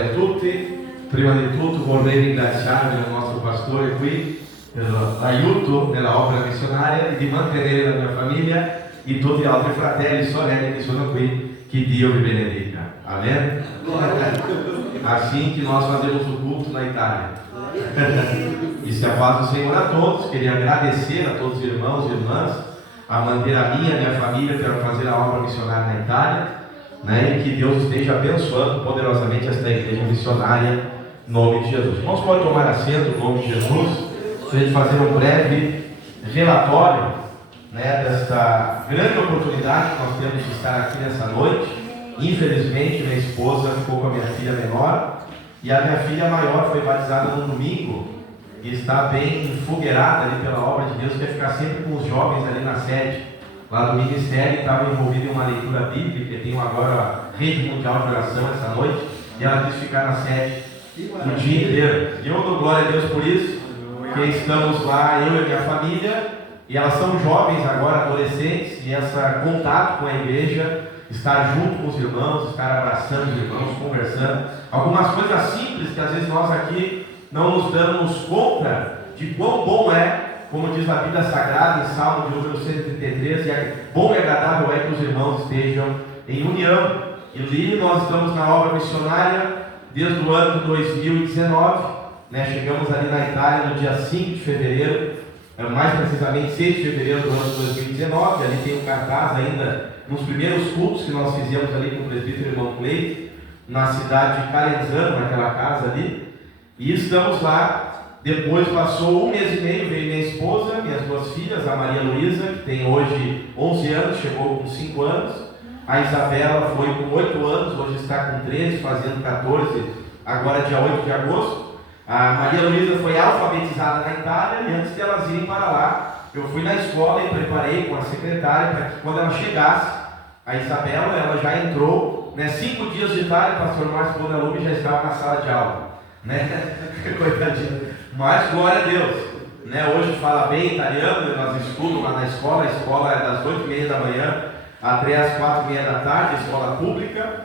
a tutti, prima di tutto vorrei ringraziare il nostro pastore qui per l'aiuto nella opera missionaria e di mantenere la mia famiglia e tutti gli altri fratelli e sorelle che sono qui, che Dio vi benedica. Amen? Assim que nós fazemos o culto na Itália. E se a paz do Senhor a todos, queria agradecer a todos os irmãos e irmãs a manter a minha família para fazer a obra missionária na Itália. Né, e que Deus esteja abençoando poderosamente esta igreja missionária, em nome de Jesus. Irmãos, pode tomar assento, em nome de Jesus, para a gente fazer um breve relatório, né, desta grande oportunidade que nós temos de estar aqui nessa noite. Infelizmente, minha esposa ficou com a minha filha menor, e a minha filha maior foi batizada no domingo, e está bem enfogueirada ali pela obra de Deus, quer ficar sempre com os jovens ali na sede. Lá do ministério, estava envolvido em uma leitura bíblica, tenho agora a rede mundial de oração essa noite, e ela quis ficar na sede o dia inteiro. E eu dou glória a Deus por isso, porque estamos lá, eu e a minha família, e elas são jovens agora, adolescentes, e esse contato com a igreja, estar junto com os irmãos, estar abraçando os irmãos, conversando, algumas coisas simples que às vezes nós aqui não nos damos conta de quão bom é. Como diz a Bíblia Sagrada, em Salmo de número 133, bom e agradável é que os irmãos estejam em união. E ali nós estamos na obra missionária desde o ano de 2019, né? Chegamos ali na Itália no dia 5 de fevereiro, mais precisamente 6 de fevereiro do ano de 2019, ali tem um cartaz ainda nos primeiros cultos que nós fizemos ali com o presbítero irmão Cleide, na cidade de Calenzano, naquela casa ali, e estamos lá. Depois passou 1 mês e meio, veio minha esposa, minhas duas filhas, a Maria Luísa, que tem hoje 11 anos, chegou com 5 anos. A Isabela foi com 8 anos, hoje está com 13, fazendo 14, agora dia 8 de agosto. A Maria Luísa foi alfabetizada na Itália e antes de elas irem para lá, eu fui na escola e preparei com a secretária para que quando ela chegasse, a Isabela, ela já entrou, né, 5 dias de Itália, o pastor Márcio Bonalume já estava na sala de aula, né? Coitadinho. Mas glória a Deus, né? Hoje fala bem italiano, nós estudamos lá na escola, a escola é das 8h30 da manhã até as 4h30 da tarde, escola pública,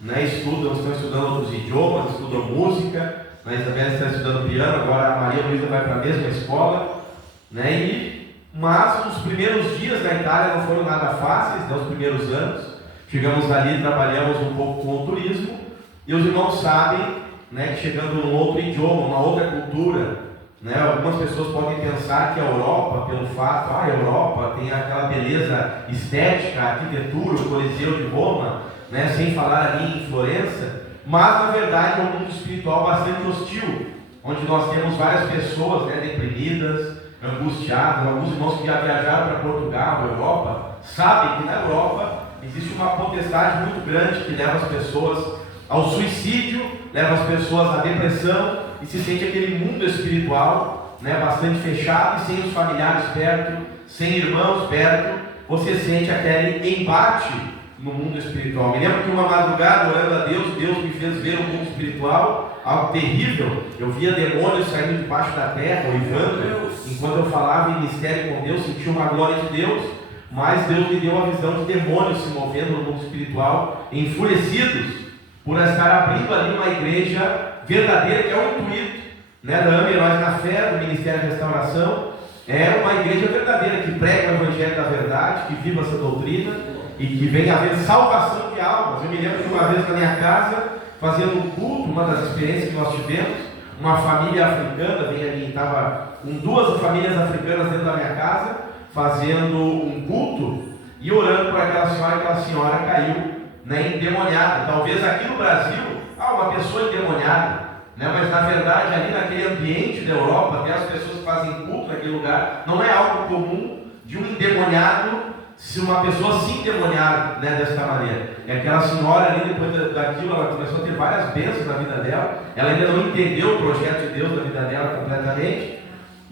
né? Estão estudando outros idiomas, estudam música, a Isabela está estudando piano, agora a Maria Luísa vai para a mesma escola, né? Mas os primeiros dias da Itália não foram nada fáceis, né? Os primeiros anos, chegamos ali, trabalhamos um pouco com o turismo, e os irmãos sabem, né, chegando num outro idioma, uma outra cultura, né, algumas pessoas podem pensar que a Europa, pelo fato, a Europa tem aquela beleza estética, a arquitetura, o Coliseu de Roma, né, sem falar ali em Florença, mas na verdade é um mundo espiritual bastante hostil, onde nós temos várias pessoas, né, deprimidas, angustiadas. Alguns irmãos que já viajaram para Portugal, Europa, sabem que na Europa existe uma potestade muito grande que leva as pessoas ao suicídio, leva as pessoas à depressão e se sente aquele mundo espiritual, né, bastante fechado e sem os familiares perto, sem irmãos perto, você sente aquele embate no mundo espiritual. Me lembro que uma madrugada, orando a Deus, Deus me fez ver o mundo espiritual, algo terrível. Eu via demônios saindo debaixo da terra, uivando, enquanto eu falava em mistério com Deus, sentia uma glória de Deus, mas Deus me deu a visão de demônios se movendo no mundo espiritual, enfurecidos, por estar abrindo ali uma igreja verdadeira, que é o intuito, né, da AME Heróis na Fé, do Ministério de Restauração. É uma igreja verdadeira, que prega o Evangelho da verdade, que viva essa doutrina e que venha haver salvação de almas. Eu me lembro de uma vez na minha casa, fazendo um culto, uma das experiências que nós tivemos, uma família africana, estava com 2 famílias africanas dentro da minha casa, fazendo um culto e orando por aquela senhora caiu, né, endemoniada. Talvez aqui no Brasil, uma pessoa endemoniada, né, mas na verdade ali naquele ambiente da Europa, até as pessoas que fazem culto naquele lugar, não é algo comum de um endemoniado, se uma pessoa se endemoniar, né, desta maneira. E aquela senhora ali, depois daquilo, ela começou a ter várias bênçãos na vida dela, ela ainda não entendeu o projeto de Deus na vida dela completamente,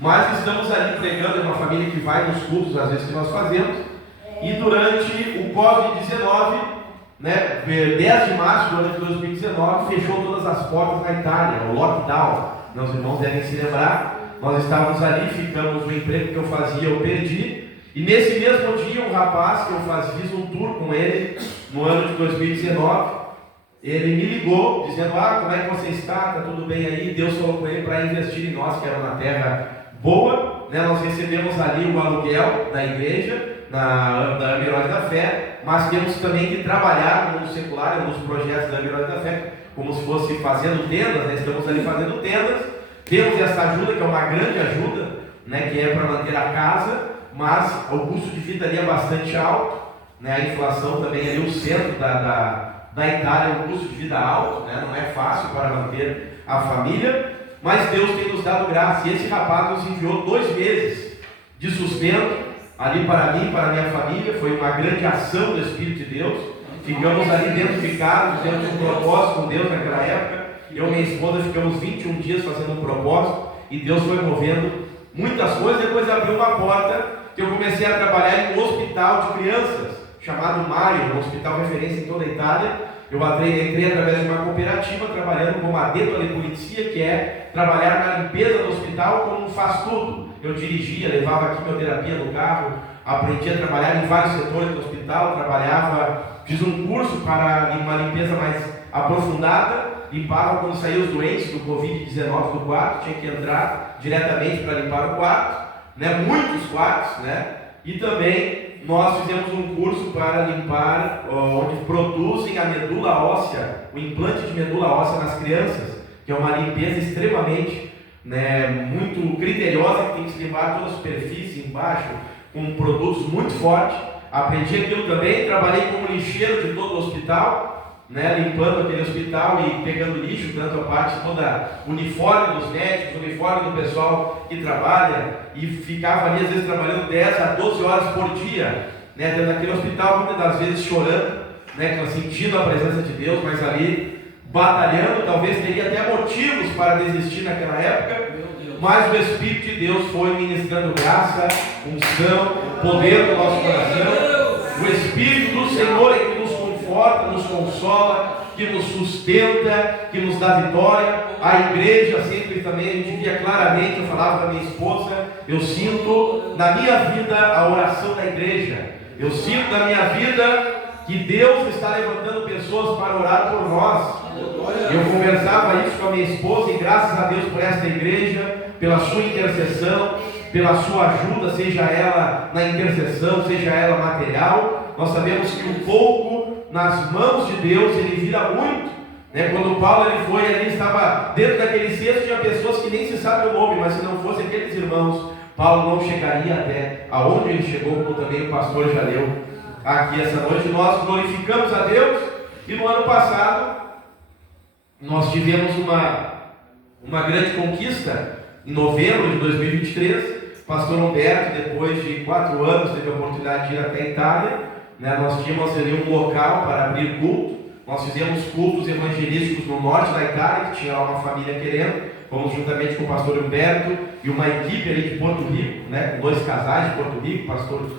mas estamos ali pregando, é uma família que vai nos cultos às vezes que nós fazemos, e durante o Covid-19, né, 10 de março do ano de 2019, fechou todas as portas na Itália, o lockdown. Meus irmãos devem se lembrar, nós estávamos ali, ficamos, o emprego que eu fazia, eu perdi, e nesse mesmo dia um rapaz que eu fiz um tour com ele, no ano de 2019, ele me ligou, dizendo, como é que você está? Está tudo bem aí? Deus falou com ele para investir em nós, que era uma terra boa, né? Nós recebemos ali o aluguel da igreja, da Heróis da Fé, mas temos também que trabalhar no secular, nos projetos da Heróis da Fé, como se fosse fazendo tendas, né? Estamos ali fazendo tendas, temos essa ajuda, que é uma grande ajuda, né? Que é para manter a casa, mas o custo de vida ali é bastante alto, né? A inflação também ali, o centro da Itália, é um custo de vida alto, né? Não é fácil para manter a família, mas Deus tem nos dado graça, e esse rapaz nos enviou 2 meses de sustento ali para mim, para a minha família. Foi uma grande ação do Espírito de Deus. Ficamos ali dentro de casa, dentro de um propósito com Deus naquela época. Eu e minha esposa ficamos 21 dias fazendo um propósito, e Deus foi movendo muitas coisas. Depois abriu uma porta que eu comecei a trabalhar em um hospital de crianças, chamado Mário, um hospital referência em toda a Itália. Eu entrei através de uma cooperativa, trabalhando como adentro da polícia, que é trabalhar na limpeza do hospital como um faz-tudo. Eu dirigia, levava quimioterapia no carro, aprendi a trabalhar em vários setores do hospital, fiz um curso para uma limpeza mais aprofundada, limpava quando saíam os doentes do Covid-19 do quarto, tinha que entrar diretamente para limpar o quarto, né? Muitos quartos, né? E também nós fizemos um curso para limpar onde produzem a medula óssea, o implante de medula óssea nas crianças, que é uma limpeza extremamente, né, muito criteriosa, que tem que se limpar toda a superfície embaixo, com produtos muito fortes. Aprendi aquilo também, trabalhei como lixeiro de todo o hospital, né, limpando aquele hospital e pegando lixo, tanto a parte toda, uniforme dos médicos, uniforme do pessoal que trabalha, e ficava ali às vezes trabalhando 10 a 12 horas por dia, né, dentro daquele hospital, muitas das vezes chorando, né, sentindo a presença de Deus, mas ali batalhando. Talvez teria até motivos para desistir naquela época, mas o Espírito de Deus foi ministrando graça, unção, poder no nosso coração. O Espírito do Senhor é que nos conforta, nos consola, que nos sustenta, que nos dá vitória. A igreja sempre também, a gente via claramente, eu falava para minha esposa, eu sinto na minha vida a oração da igreja, eu sinto na minha vida que Deus está levantando pessoas para orar por nós. Eu conversava isso com a minha esposa, e graças a Deus por esta igreja, pela sua intercessão, pela sua ajuda, seja ela na intercessão, seja ela material. Nós sabemos que um pouco nas mãos de Deus ele vira muito, né? Quando Paulo ele foi ali, estava dentro daquele cesto, tinha pessoas que nem se sabe o nome, mas se não fossem aqueles irmãos, Paulo não chegaria até aonde ele chegou, como também o pastor já leu aqui essa noite. Nós glorificamos a Deus, e no ano passado nós tivemos uma grande conquista. Em novembro de 2023, pastor Humberto, depois de 4 anos, teve a oportunidade de ir até a Itália, né? Nós tínhamos ali um local para abrir culto. Nós fizemos cultos evangelísticos no norte da Itália, que tinha lá uma família querendo. Fomos juntamente com o pastor Humberto e uma equipe ali de Porto Rico, né? Com 2 casais de Porto Rico, o pastor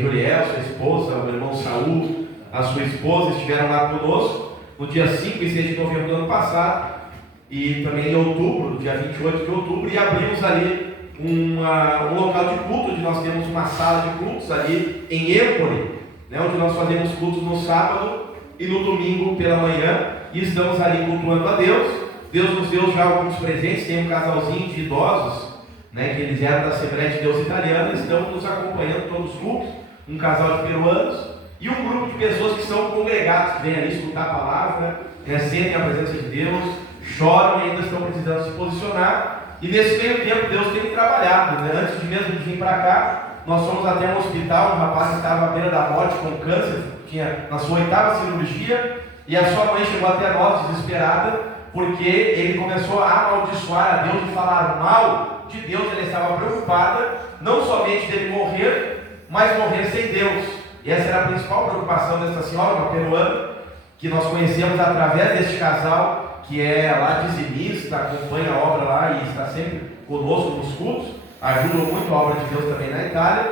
Juriel, sua esposa, o irmão Saúl, a sua esposa, estiveram lá conosco no dia 5 e 6 de novembro do ano passado, e também em outubro, dia 28 de outubro, e abrimos ali um local de culto, onde nós temos uma sala de cultos ali em Empoli, né, onde nós fazemos cultos no sábado e no domingo pela manhã, e estamos ali cultuando a Deus. Deus nos deu já alguns presentes. Tem um casalzinho de idosos, né, que eles eram da Assembleia de Deus Italiana, estão nos acompanhando todos os cultos, um casal de peruanos e um grupo de pessoas que são congregados, que vêm ali escutar a palavra, sentem a presença de Deus, choram e ainda estão precisando se posicionar. E nesse meio tempo Deus tem trabalhado, né? Antes de mesmo de vir para cá, nós fomos até um hospital. Um rapaz estava à beira da morte com câncer, tinha na sua 8ª cirurgia, e a sua mãe chegou até nós desesperada, porque ele começou a amaldiçoar a Deus e falar mal de Deus. Ele estava preocupada, não somente dele morrer, mas morrer sem Deus. E essa era a principal preocupação dessa senhora, uma peruana, que nós conhecemos através deste casal, que é lá dizimista, acompanha a obra lá e está sempre conosco nos cultos, ajudou muito a obra de Deus também na Itália.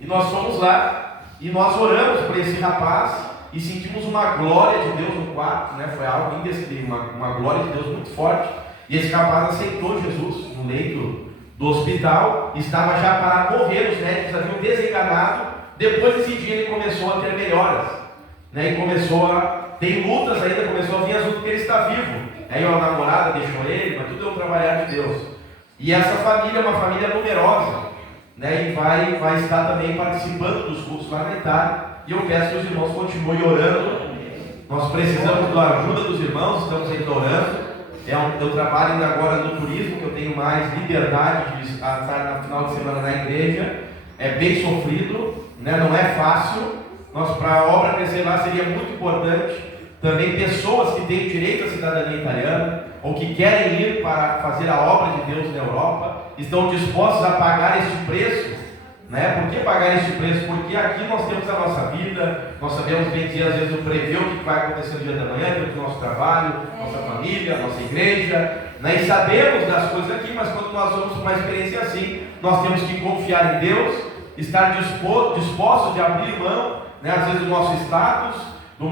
E nós fomos lá e nós oramos por esse rapaz e sentimos uma glória de Deus no quarto, né? Foi algo indescritível, uma glória de Deus muito forte. E esse rapaz aceitou Jesus no leito do hospital, estava já para morrer, os médicos haviam desenganado. Depois desse dia ele começou a ter melhoras, né? E começou Tem lutas ainda, começou a vir as lutas porque ele está vivo. Aí a namorada deixou ele, mas tudo é um trabalhar de Deus. E essa família é uma família numerosa, né? E vai estar também participando dos cultos lá na Itália. E eu peço que os irmãos continuem orando. Nós precisamos da ajuda dos irmãos, estamos ainda orando. Eu trabalho ainda agora no turismo, que eu tenho mais liberdade de estar no final de semana na igreja. É bem sofrido, né? Não é fácil. Para a obra crescer lá seria muito importante. Também pessoas que têm direito à cidadania italiana, ou que querem ir para fazer a obra de Deus na Europa, estão dispostos a pagar este preço, né? Por que pagar este preço? Porque aqui nós temos a nossa vida, nós sabemos bem que às vezes o prever o que vai acontecer no dia da manhã, temos o nosso trabalho, nossa família, nossa igreja, né? E sabemos das coisas aqui, mas quando nós vamos para uma experiência assim, nós temos que confiar em Deus, estar dispostos de abrir mão, né? Às vezes do nosso status,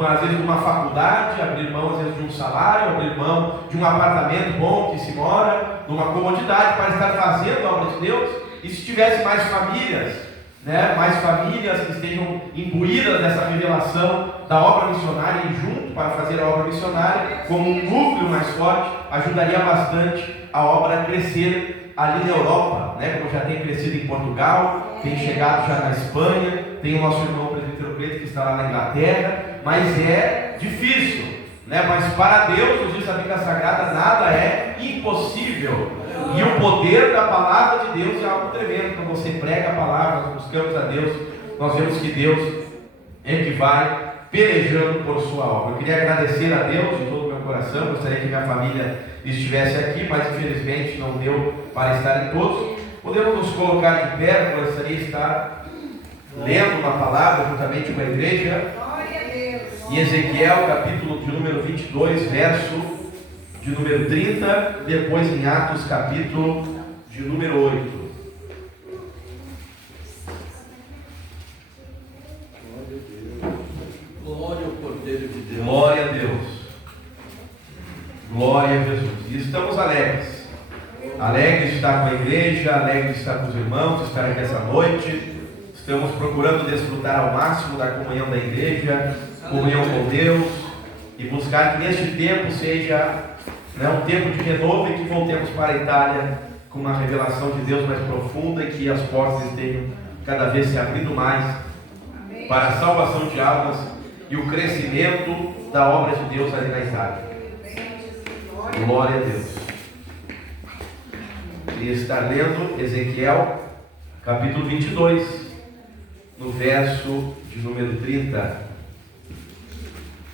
às vezes de uma faculdade, abrir mão às vezes de um salário, abrir mão de um apartamento bom que se mora, de uma comodidade para estar fazendo a obra de Deus. E se tivesse mais famílias, né, mais famílias que estejam imbuídas dessa revelação da obra missionária e junto para fazer a obra missionária, como um núcleo mais forte, ajudaria bastante a obra a crescer ali na Europa, né, como já tem crescido em Portugal, tem chegado já na Espanha, tem o nosso irmão presbítero Preto que está lá na Inglaterra, mas é difícil, né? Mas para Deus, nos diz a Bíblia Sagrada, nada é impossível. E o poder da palavra de Deus é algo tremendo. Quando você prega a palavra, nós buscamos a Deus, nós vemos que Deus é que vai pelejando por sua obra. Eu queria agradecer a Deus de todo o meu coração. Gostaria que minha família estivesse aqui, mas infelizmente não deu para estarem todos. Podemos nos colocar de pé. Eu gostaria de estar lendo uma palavra juntamente com a igreja. Em Ezequiel, capítulo de número 22, verso de número 30, depois em Atos, capítulo de número 8. Glória ao Cordeiro de Deus. Glória a Deus. Glória a Jesus. E estamos alegres. Alegres de estar com a igreja, alegres de estar com os irmãos, de estar aqui essa noite. Estamos procurando desfrutar ao máximo da comunhão da igreja, comunhão com Deus, e buscar que neste tempo seja, né, um tempo de renovo e que voltemos para a Itália com uma revelação de Deus mais profunda e que as portas estejam cada vez se abrindo mais para a salvação de almas e o crescimento da obra de Deus ali na Itália. Glória a Deus. Queria estar lendo Ezequiel, capítulo 22, no verso de número 30,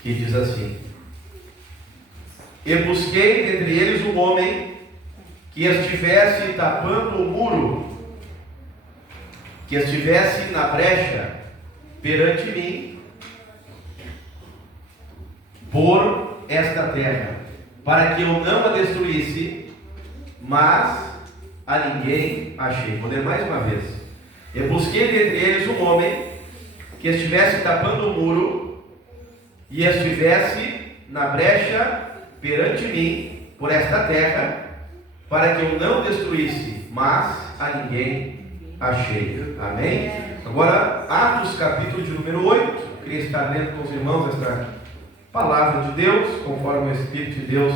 que diz assim: E busquei entre eles um homem que estivesse tapando o muro, que estivesse na brecha perante mim, por esta terra, para que eu não a destruísse, mas a ninguém achei. Vou ler mais uma vez. Eu busquei dentre eles um homem que estivesse tapando o muro e estivesse na brecha perante mim por esta terra, para que eu não destruísse, mas a ninguém achei. Amém? Agora, Atos capítulo de número 8. Eu queria estar lendo com os irmãos esta palavra de Deus, conforme o Espírito de Deus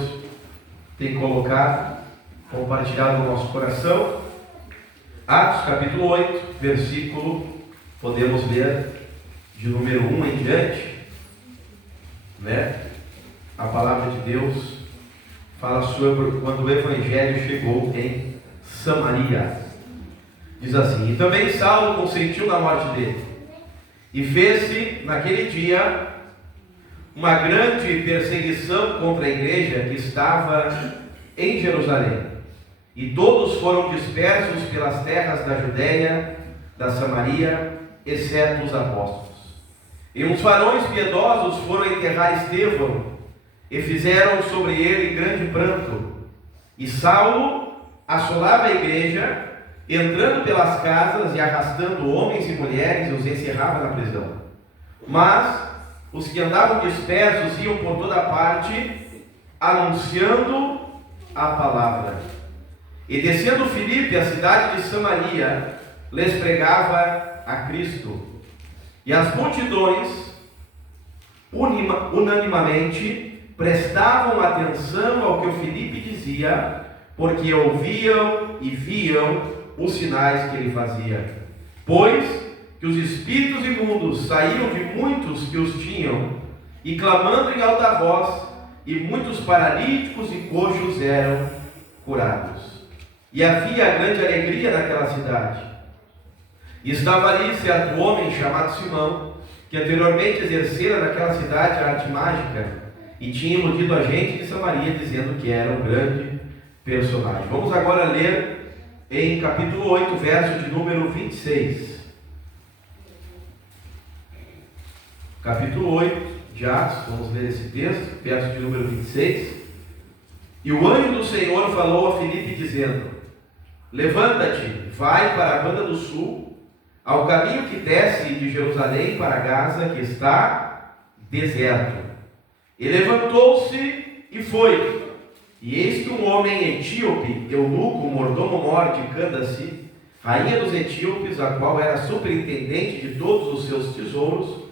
tem colocado, compartilhado no nosso coração. Atos capítulo 8, versículo, podemos ler de número 1 em diante, né? A palavra de Deus fala sobre quando o Evangelho chegou em Samaria. Diz assim: E também Saulo consentiu na morte dele, e fez-se naquele dia uma grande perseguição contra a igreja que estava em Jerusalém. E todos foram dispersos pelas terras da Judéia, da Samaria, exceto os apóstolos. E uns varões piedosos foram enterrar Estevão, e fizeram sobre ele grande pranto. E Saulo assolava a igreja, entrando pelas casas e arrastando homens e mulheres, os encerrava na prisão. Mas os que andavam dispersos iam por toda parte, anunciando a palavra. E descendo Filipe, a cidade de Samaria, lhes pregava a Cristo. E as multidões unanimamente prestavam atenção ao que o Filipe dizia, porque ouviam e viam os sinais que ele fazia. Pois que os espíritos imundos saíam de muitos que os tinham, e clamando em alta voz, e muitos paralíticos e coxos eram curados. E havia grande alegria naquela cidade. E estava ali certo homem chamado Simão, que anteriormente exercera naquela cidade a arte mágica, e tinha iludido a gente de Samaria, dizendo que era um grande personagem. Vamos agora ler em capítulo 8, verso de número 26. Capítulo 8 de Atos, vamos ler esse texto, verso de número 26. E o anjo do Senhor falou a Filipe, dizendo: levanta-te, vai para a banda do sul, ao caminho que desce de Jerusalém para Gaza, que está deserto. E levantou-se e foi. E eis que um homem etíope, eunuco, mordomo-mor de Candace, rainha dos etíopes, a qual era superintendente de todos os seus tesouros,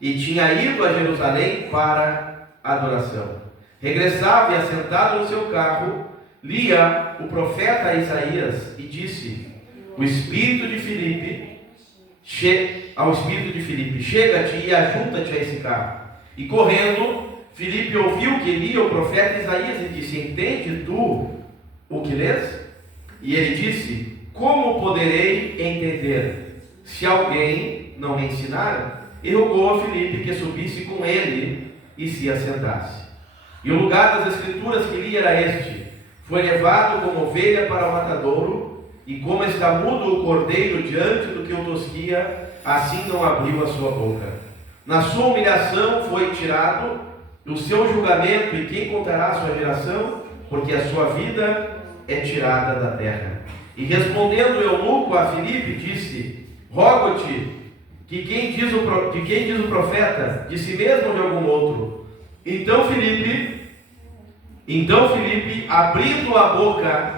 e tinha ido a Jerusalém para adoração. Regressava e, assentado no seu carro, lia o profeta Isaías e disse ao espírito de Filipe: chega-te e ajunta-te a esse carro. E correndo, Filipe ouviu que lia o profeta Isaías e disse: entende tu o que lês? E ele disse: como poderei entender, se alguém não me ensinar? E rogou a Filipe que subisse com ele e se assentasse. E o lugar das escrituras que lia era este: foi levado como ovelha para o matadouro, e como está mudo o cordeiro diante do que o tosquia, assim não abriu a sua boca. Na sua humilhação foi tirado o seu julgamento, e quem contará a sua geração? Porque a sua vida é tirada da terra. E respondendo o eunuco a Filipe, disse: rogo-te que quem diz o profeta, de si mesmo ou de algum outro? Então Filipe, abrindo a boca,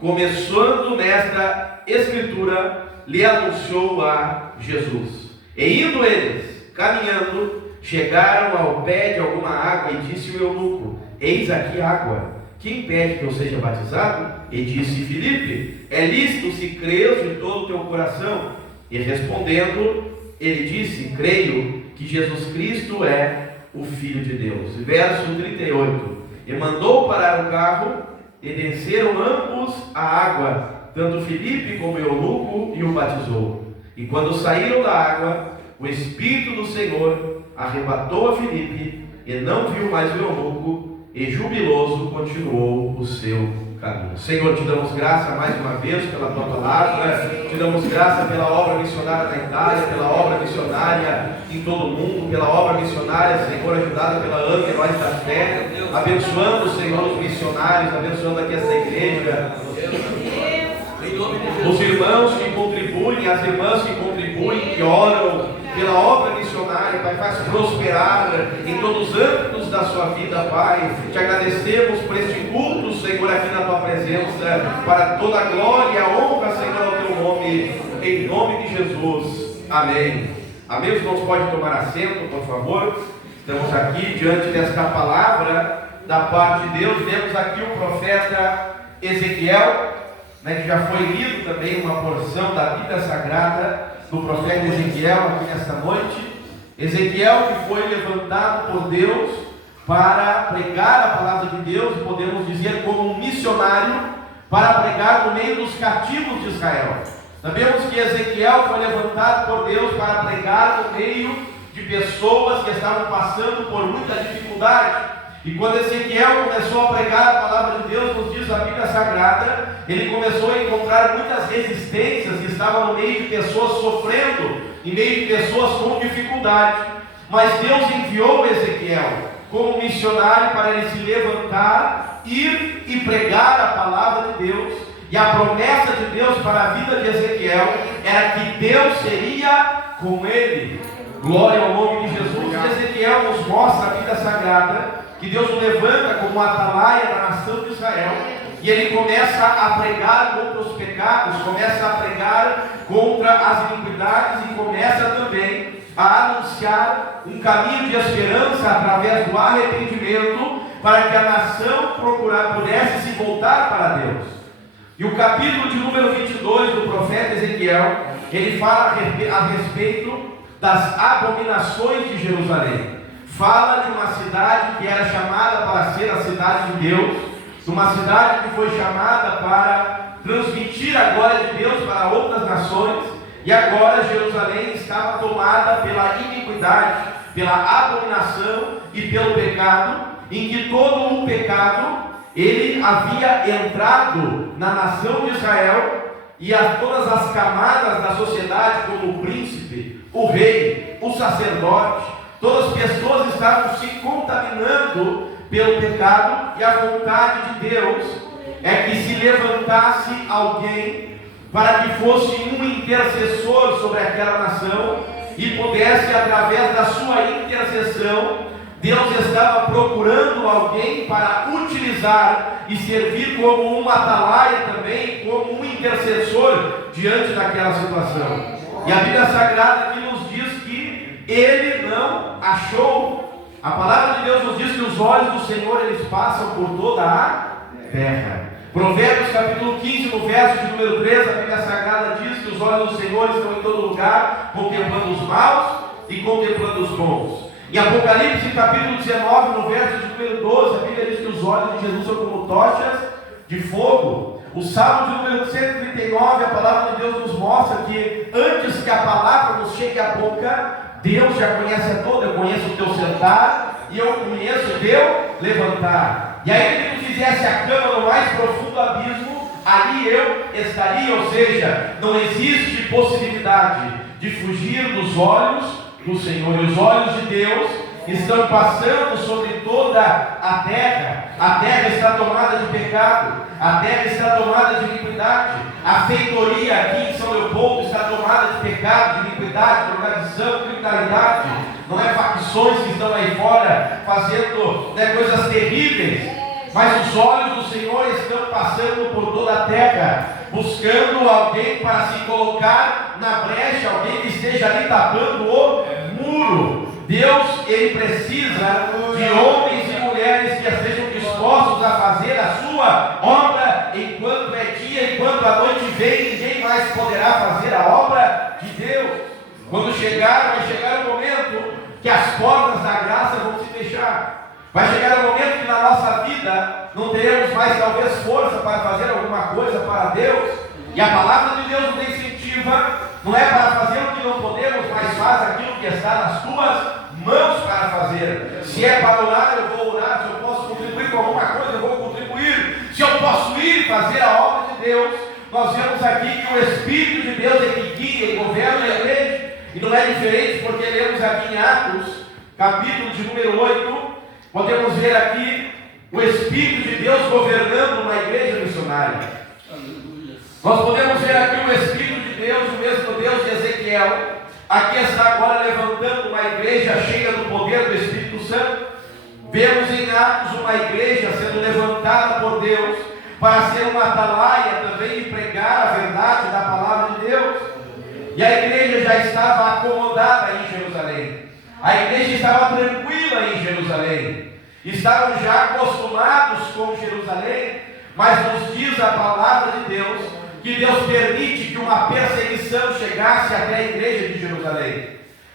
começando nesta escritura, lhe anunciou a Jesus. E indo eles, caminhando, chegaram ao pé de alguma água, e disse o eunuco: eis aqui água, que impede que eu seja batizado? E disse Filipe: é lícito se crês de todo o teu coração. E respondendo, ele disse: creio que Jesus Cristo é o Filho de Deus. Verso 38. E mandou parar o carro, e desceram ambos a água, tanto Filipe como o eunuco, e o batizou. E quando saíram da água, o Espírito do Senhor arrebatou a Filipe, e não viu mais o eunuco, e jubiloso continuou o seu caminho. Senhor, te damos graça mais uma vez pela tua palavra, te damos graça pela obra missionária na Itália, pela obra missionária em todo o mundo, pela obra missionária, Senhor, ajudada pela Ana, Heróis da Fé, abençoando, Senhor, os missionários, abençoando aqui essa igreja, os irmãos que contribuem, as irmãs que contribuem, que oram pela obra missionária, Pai, faz prosperar em todos os âmbitos da sua vida, Pai. Te agradecemos por este culto, Senhor, aqui na tua presença, para toda a glória e a honra, Senhor, ao teu nome, em nome de Jesus. Amém. Amém. Os irmãos podem tomar assento, por favor. Estamos aqui diante desta palavra da parte de Deus. Temos aqui o profeta Ezequiel, que já foi lido também uma porção da Bíblia Sagrada do profeta Ezequiel aqui nesta noite. Ezequiel que foi levantado por Deus para pregar a palavra de Deus, podemos dizer como um missionário, para pregar no meio dos cativos de Israel. Sabemos que Ezequiel foi levantado por Deus para pregar no meio de pessoas que estavam passando por muita dificuldade. E quando Ezequiel começou a pregar a palavra de Deus, nos diz a Bíblia Sagrada, ele começou a encontrar muitas resistências, e estava no meio de pessoas sofrendo, em meio de pessoas com dificuldade. Mas Deus enviou Ezequiel como missionário para ele se levantar, ir e pregar a palavra de Deus. E a promessa de Deus para a vida de Ezequiel era que Deus seria com ele. Glória ao nome de Jesus. E Ezequiel nos mostra a Bíblia Sagrada que Deus o levanta como atalaia da nação de Israel, e ele começa a pregar contra os pecados, começa a pregar contra as iniquidades, e começa também a anunciar um caminho de esperança através do arrependimento, para que a nação pudesse se voltar para Deus. E o capítulo de número 22 do profeta Ezequiel, ele fala a respeito das abominações de Jerusalém. Fala de uma cidade que era chamada para ser a cidade de Deus, de uma cidade que foi chamada para transmitir a glória de Deus para outras nações, e agora Jerusalém estava tomada pela iniquidade, pela abominação e pelo pecado, em que todo o pecado ele havia entrado na nação de Israel, e todas as camadas da sociedade, como o príncipe, o rei, o sacerdote, todas as pessoas estavam se contaminando pelo pecado, e a vontade de Deus é que se levantasse alguém para que fosse um intercessor sobre aquela nação, e pudesse, através da sua intercessão, Deus estava procurando alguém para utilizar e servir como um atalaia também, como um intercessor diante daquela situação. E a Bíblia Sagrada aqui nos diz que ele não achou. A palavra de Deus nos diz que os olhos do Senhor, eles passam por toda a terra. Provérbios capítulo 15, no verso de número 3, a Bíblia Sagrada diz que os olhos do Senhor estão em todo lugar, contemplando os maus e contemplando os bons. Em Apocalipse capítulo 19, no verso de número 12, a Bíblia diz que os olhos de Jesus são como tochas de fogo. O Salmo de número 139, a palavra de Deus nos mostra que antes que a palavra nos chegue à boca, Deus já conhece a toda. Eu conheço o teu sentar e eu conheço o teu levantar. E aí que tu fizesse a cama no mais profundo abismo, ali eu estaria. Ou seja, não existe possibilidade de fugir dos olhos do Senhor. E os olhos de Deus estão passando sobre toda a terra. A terra está tomada de pecado, a terra está tomada de iniquidade. A feitoria aqui em São Leopoldo está tomada de pecado, de iniquidade, drogadição, criminalidade. Não é facções que estão aí fora fazendo coisas terríveis, mas os olhos do Senhor estão passando por toda a terra, buscando alguém para se colocar na brecha, alguém que esteja ali tapando o muro. Deus, ele precisa de homens e mulheres que estejam dispostos a fazer a sua obra enquanto é dia, enquanto a noite vem, ninguém mais poderá fazer a obra de Deus. Quando chegar, vai chegar o momento que as portas da graça vão se fechar. Vai chegar o momento que na nossa vida não teremos mais talvez força para fazer alguma coisa para Deus. E a palavra de Deus nos incentiva, não é para fazer o que não podemos, mas faz aquilo que está nas tuas mãos para fazer. Se é para orar, eu vou orar. Se eu posso contribuir com alguma coisa, eu vou contribuir. Se eu posso ir e fazer a obra de Deus, nós vemos aqui que o Espírito de Deus é que guia e governa a igreja. E não é diferente porque lemos aqui em Atos, capítulo de número 8, podemos ver aqui o Espírito de Deus governando uma igreja missionária. Nós podemos ver aqui o Espírito de Deus, o mesmo Deus de Ezequiel, aqui está agora levantando uma igreja cheia do poder do Espírito Santo. Vemos em Atos uma igreja sendo levantada por Deus para ser uma atalaia também e pregar a verdade da palavra de Deus. E a igreja já estava acomodada em Jerusalém. A igreja estava tranquila em Jerusalém. Estavam já acostumados com Jerusalém, mas nos diz a palavra de Deus que Deus permite que uma perseguição chegasse até a igreja de Jerusalém.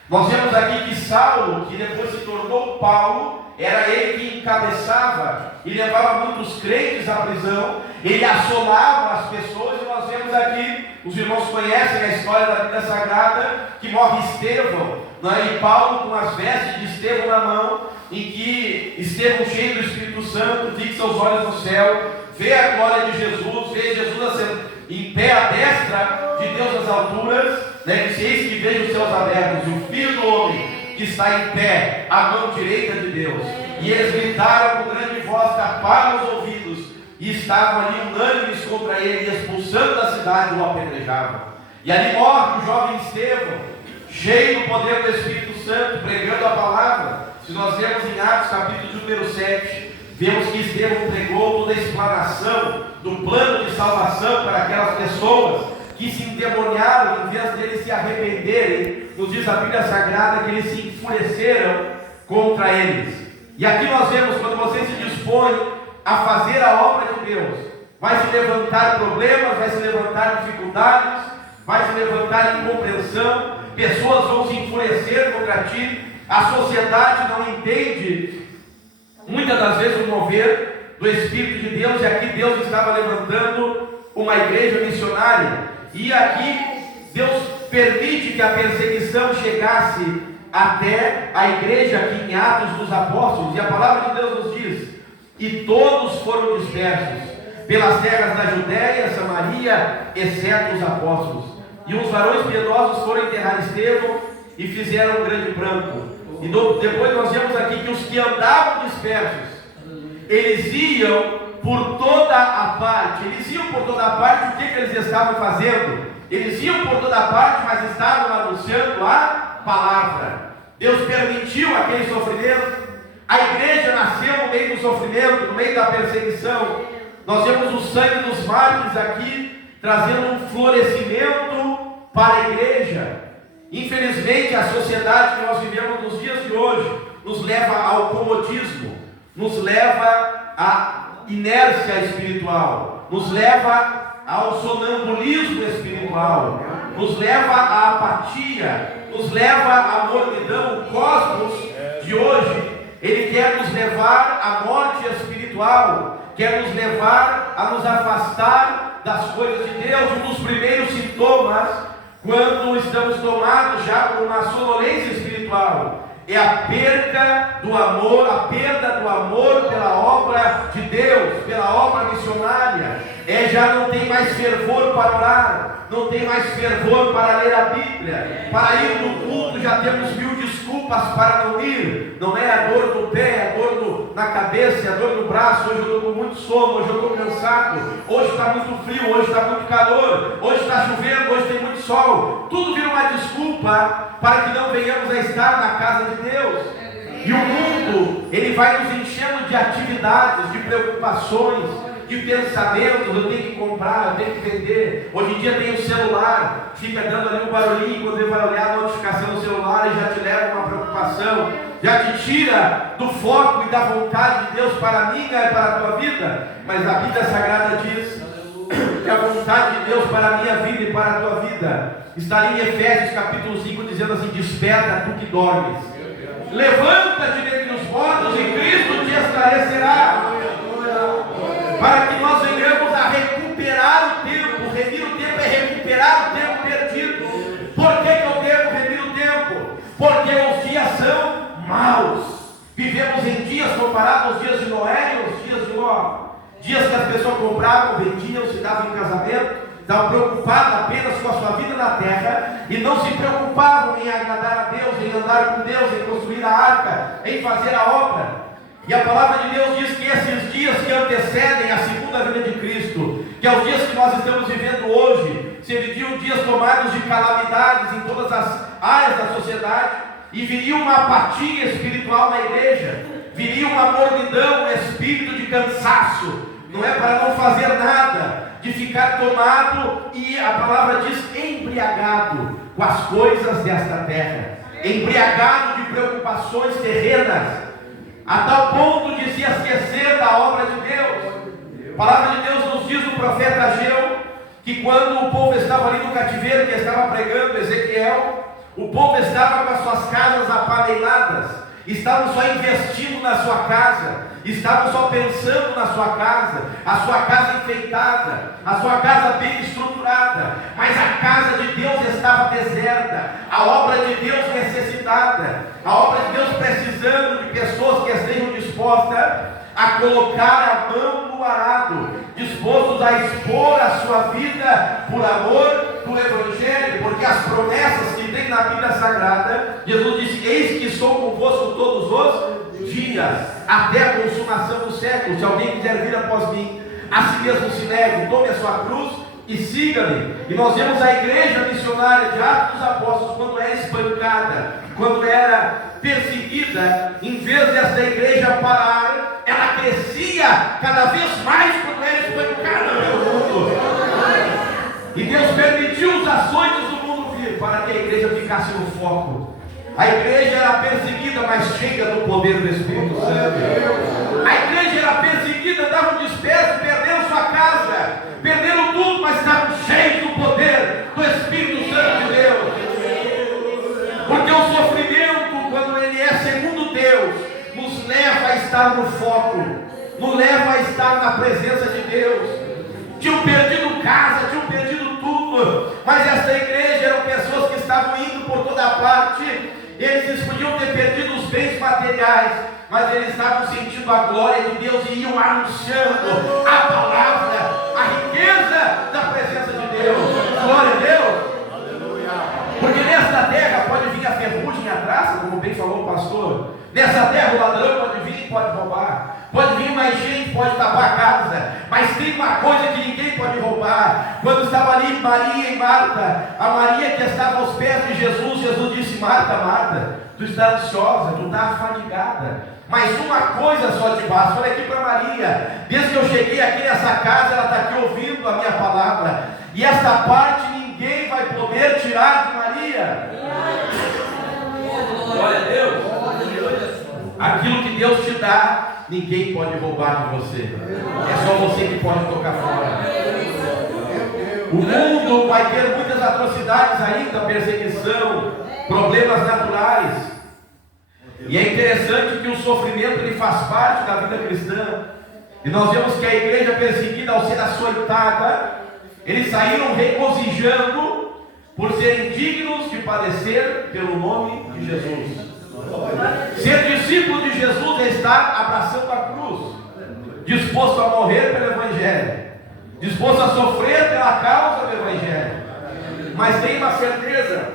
Nós vemos aqui que Saulo, que depois se tornou Paulo, era ele que encabeçava e levava muitos crentes à prisão. Ele assolava as pessoas, e nós vemos aqui, os irmãos conhecem a história da Bíblia Sagrada, que morre Estevão, e Paulo com as vestes de Estevão na mão, em que Estevão, cheio do Espírito Santo, fixa os olhos no céu, vê a glória de Jesus, vê Jesus em pé à destra de Deus nas alturas, que eis que vejo os céus abertos, e o Filho do Homem que está em pé à mão direita de Deus. E eles gritaram com grande voz, taparam os ouvidos, e estavam ali unânimes contra ele, e expulsando da cidade o apedrejavam. E ali morre o jovem Estevão, cheio do poder do Espírito Santo, pregando a palavra. Se nós vemos em Atos capítulo número 7, vemos que Estevão pregou toda a explanação do plano de salvação para aquelas pessoas que se endemoniaram, em vez deles se arrependerem, nos diz a Bíblia Sagrada que eles se enfureceram contra eles. E aqui nós vemos, quando você se dispõe a fazer a obra de Deus, vai se levantar problemas, vai se levantar dificuldades, vai se levantar incompreensão, pessoas vão se enfurecer contra ti, a sociedade não entende muitas das vezes o mover do Espírito de Deus, e aqui Deus estava levantando uma igreja missionária, e aqui Deus permite que a perseguição chegasse até a igreja aqui em Atos dos Apóstolos, e a palavra de Deus nos diz: e todos foram dispersos pelas terras da Judéia, Samaria, exceto os apóstolos. E os varões piedosos foram enterrar Estevão e fizeram um grande pranto. E depois nós vemos aqui que os que andavam dispersos, eles iam por toda a parte. Eles iam por toda a parte. O que eles estavam fazendo? Eles iam por toda a parte, mas estavam anunciando a palavra. Deus permitiu aquele sofrimento. A igreja nasceu no meio do sofrimento, no meio da perseguição. Nós vemos o sangue dos mártires aqui, trazendo um florescimento para a igreja. Infelizmente, a sociedade que nós vivemos nos dias de hoje nos leva ao comodismo, nos leva à inércia espiritual, nos leva ao sonambulismo espiritual, nos leva à apatia, nos leva à mornidão. O cosmos de hoje, ele quer nos levar à morte espiritual, quer nos levar a nos afastar das coisas de Deus. Um dos primeiros sintomas, quando estamos tomados já por uma sonolência espiritual, é a perda do amor, a perda do amor pela obra de Deus, pela obra missionária. Já não tem mais fervor para orar, não tem mais fervor para ler a Bíblia, para ir no culto já temos 1000 desculpas para não ir. Não é a dor no pé, a dor na cabeça, a dor no braço. Hoje eu estou com muito sono, hoje eu estou cansado, hoje está muito frio, hoje está muito calor, hoje está chovendo, hoje tem muito sol. Tudo vira uma desculpa para que não venhamos a estar na casa de Deus. E o mundo, ele vai nos enchendo de atividades, de preocupações, de pensamentos. Eu tenho que comprar, eu tenho que vender. Hoje em dia tem o celular, fica dando ali um barulhinho, quando ele vai olhar a notificação do celular e já te leva uma preocupação, já te tira do foco e da vontade de Deus para a minha e para a tua vida. Mas a Bíblia Sagrada diz que a vontade de Deus para a minha vida e para a tua vida está ali em Efésios capítulo 5, dizendo assim: desperta tu que dormes, levanta-te dentre os mortos e Cristo te esclarecerá. Para que nós venhamos a recuperar o tempo. Remir o tempo é recuperar o tempo perdido. Por que eu devo remir o tempo? Porque os dias são maus. Vivemos em dias comparados aos dias de Noé e aos dias de Ló. Dias que as pessoas compravam, vendiam, se davam em casamento, estavam preocupados apenas com a sua vida na terra e não se preocupavam em agradar a Deus, em andar com Deus, em construir a arca, em fazer a obra. E a palavra de Deus diz que esses dias que antecedem a segunda vinda de Cristo, que é os dias que nós estamos vivendo hoje, seriam dias tomados de calamidades em todas as áreas da sociedade, e viria uma apatia espiritual na igreja, viria uma mornidão, um espírito de cansaço, não é para não fazer nada, de ficar tomado, e a palavra diz embriagado com as coisas desta terra, embriagado de preocupações terrenas, a tal ponto de se esquecer da obra de Deus. A palavra de Deus nos diz no profeta Ageu, que quando o povo estava ali no cativeiro, que estava pregando Ezequiel, o povo estava com as suas casas apaneladas, estavam só investindo na sua casa, estavam só pensando na sua casa, a sua casa enfeitada, a sua casa bem estruturada, mas a casa de Deus estava deserta, a obra de Deus necessitada, a obra de Deus precisando de pessoas que estejam dispostas a colocar a mão no arado, dispostos a expor a sua vida por amor do Evangelho, porque as promessas que tem na Bíblia Sagrada, Jesus disse: eis que sou convosco todos os dias, até a consumação do século. Se alguém quiser vir após mim, a si mesmo se negue, tome a sua cruz e siga-me. E nós vemos a igreja missionária de Atos dos Apóstolos, quando era espancada, quando era perseguida, em vez dessa igreja parar, ela crescia cada vez mais quando era espancada pelo mundo. E Deus permitiu os açoites do mundo vir, para que a igreja ficasse no foco. A igreja era perseguida, mas cheia do poder do Espírito Santo. A igreja era perseguida, davam disperso, perderam sua casa, perderam tudo, mas estavam cheios do poder do Espírito Santo de Deus. Porque o sofrimento, quando ele é segundo Deus, nos leva a estar no foco, nos leva a estar na presença de Deus. Tinham perdido casa, tinham perdido tudo, mas essa igreja eram pessoas que estavam indo por toda parte. Eles podiam ter perdido os bens materiais, mas eles estavam sentindo a glória de Deus e iam anunciando a palavra, a riqueza da presença de Deus. Glória a Deus. Porque nesta terra pode vir a ferrugem, a traça, como bem falou o pastor. Nessa terra o ladrão pode vir e pode roubar. Pode vir uma enchente, pode tapar a casa. Mas tem uma coisa que ninguém pode roubar. Quando estava ali Maria e Marta, a Maria que estava aos pés de Jesus, Jesus disse: Marta, Marta, tu estás ansiosa, tu estás afadigada, mas uma coisa só te basta. Olha aqui para Maria. Desde que eu cheguei aqui nessa casa, ela está aqui ouvindo a minha palavra. E esta parte ninguém vai poder tirar de Maria. Glória a Deus. Aquilo que Deus te dá, ninguém pode roubar de você. É só você que pode tocar fora. O mundo vai ter muitas atrocidades ainda, perseguição, problemas naturais. E é interessante que o sofrimento ele faz parte da vida cristã. E nós vemos que a igreja perseguida, ao ser açoitada, eles saíram regozijando por serem dignos de padecer pelo nome de Jesus. Ser discípulo de Jesus é estar abraçando a cruz, disposto a morrer pelo Evangelho, disposto a sofrer pela causa do Evangelho. Mas tem uma certeza,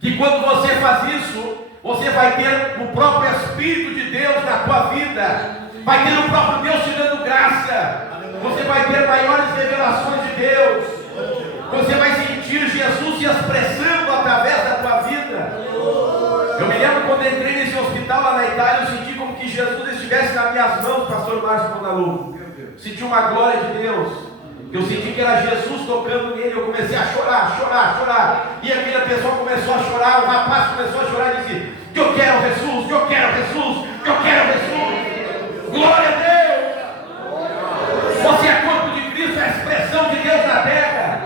que quando você faz isso, você vai ter o próprio Espírito de Deus na tua vida, vai ter o próprio Deus te dando graça, você vai ter maiores revelações de Deus, você vai sentir Jesus se expressando através da tua vida. Eu me lembro quando entrei nesse hospital lá na Itália, eu senti como que Jesus estivesse nas minhas mãos, pastor Márcio Bonalu. Senti uma glória de Deus. Eu senti que era Jesus tocando nele. Eu comecei a chorar, chorar, chorar. E aquela pessoa começou a chorar, o rapaz começou a chorar e disse: eu quero Jesus, eu quero Jesus, eu quero Jesus. Glória a Deus. Você é corpo de Cristo, é a expressão de Deus na terra.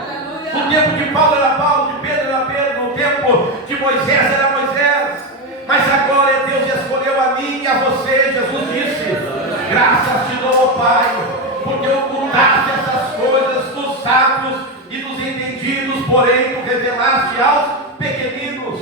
No tempo de Paulo era Paulo, de Pedro era Pedro, no tempo de Moisés era Moisés. Mas agora Deus escolheu a mim e a você. Jesus disse: graças te dou, ó Pai, porque ocultaste essas coisas dos sábios e dos entendidos, porém tu revelaste aos pequeninos.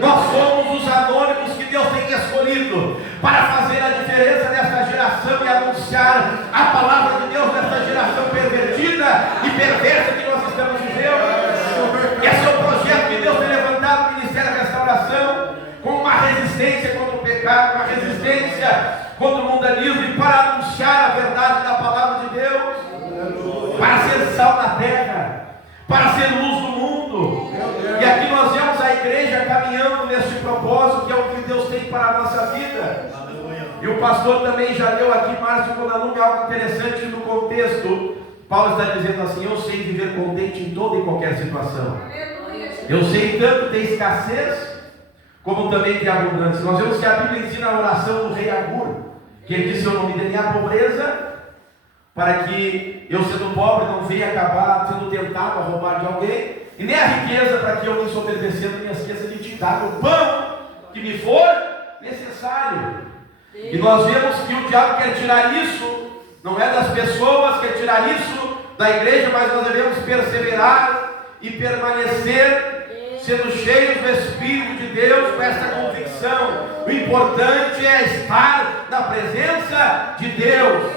Nós somos os anônimos que Deus tem escolhido para fazer a diferença nesta geração e anunciar a palavra de Deus nesta geração pervertida e perversa que nós estamos vivendo. Esse é o projeto que Deus tem levantado no Ministério da Restauração, com uma resistência contra o pecado, uma resistência contra o mundanismo, e para anunciar a verdade da palavra de Deus, para ser sal da terra, para ser luz do mundo. E aqui nós vemos a igreja caminhando neste propósito, que é o que Deus tem para a nossa vida. E o pastor também já deu aqui, Márcio Bonalume, algo interessante no contexto. Paulo está dizendo assim: eu sei viver contente em toda e qualquer situação. Eu sei tanto ter escassez como também ter abundância. Nós vemos que a Bíblia ensina a oração do rei Agur, que ele disse: eu não me dê nem a pobreza, para que eu, sendo pobre, não venha acabar sendo tentado a roubar de alguém, e nem a riqueza, para que eu, me ensoberbecendo, me esqueça de te dar o pão que me for necessário. E nós vemos que o diabo quer tirar isso, não é das pessoas, quer tirar isso da igreja, mas nós devemos perseverar e permanecer sendo cheios do Espírito de Deus, com essa convicção. O importante é estar na presença de Deus.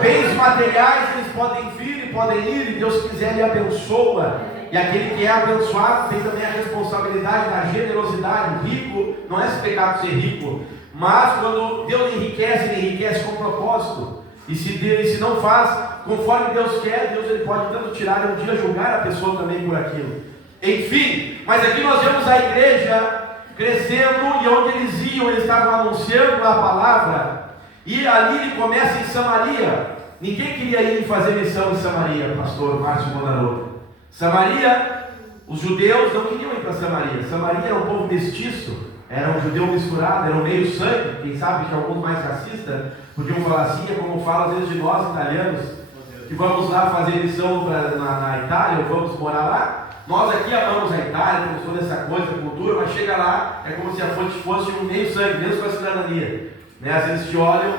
Bens materiais, eles podem vir e podem ir, e Deus quiser ele abençoa. E aquele que é abençoado tem também a responsabilidade da generosidade. O rico, não é esse pecado ser rico, mas quando Deus enriquece, ele enriquece com propósito. E se não faz conforme Deus quer, Deus ele pode tanto tirar e um dia julgar a pessoa também por aquilo. Enfim, mas aqui nós vemos a igreja crescendo, e onde eles iam, eles estavam anunciando a palavra. E ali ele começa em Samaria. Ninguém queria ir fazer missão em Samaria, pastor Márcio Bonaroto. Samaria Os judeus não queriam ir para Samaria. Samaria era um povo mestiço, era um judeu misturado, era um meio sangue. Quem sabe que alguns mais racistas podiam falar assim, é como fala às vezes de nós italianos, que vamos lá fazer missão na Itália, ou vamos morar lá. Nós aqui amamos a Itália, temos toda essa coisa, cultura, mas chega lá, é como se a fonte fosse um meio sangue, mesmo com a cidadania. Né? Às vezes te olham,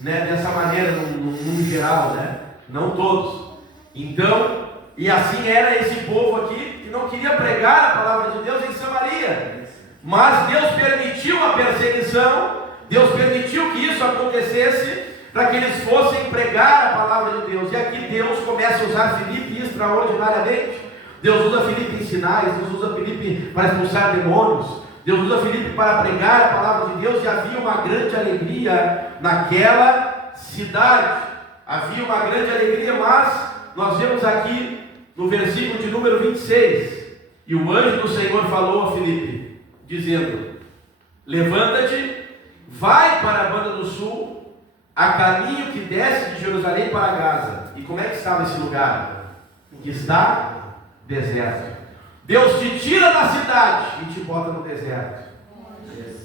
né, dessa maneira, no geral, né? Não todos. Então, e assim era esse povo aqui, que não queria pregar a palavra de Deus em Samaria. Mas Deus permitiu a perseguição, Deus permitiu que isso acontecesse, para que eles fossem pregar a palavra de Deus. E aqui Deus começa a usar Filipe extraordinariamente. Deus usa Filipe em sinais, Deus usa Filipe para expulsar demônios, Deus usa Filipe para pregar a palavra de Deus. E havia uma grande alegria naquela cidade, havia uma grande alegria. Mas nós vemos aqui no versículo de número 26, e o anjo do Senhor falou a Filipe, dizendo: levanta-te, vai para a banda do sul, a caminho que desce de Jerusalém para Gaza. E como é que estava esse lugar? Que está deserto. Deus te tira da cidade e te bota no deserto,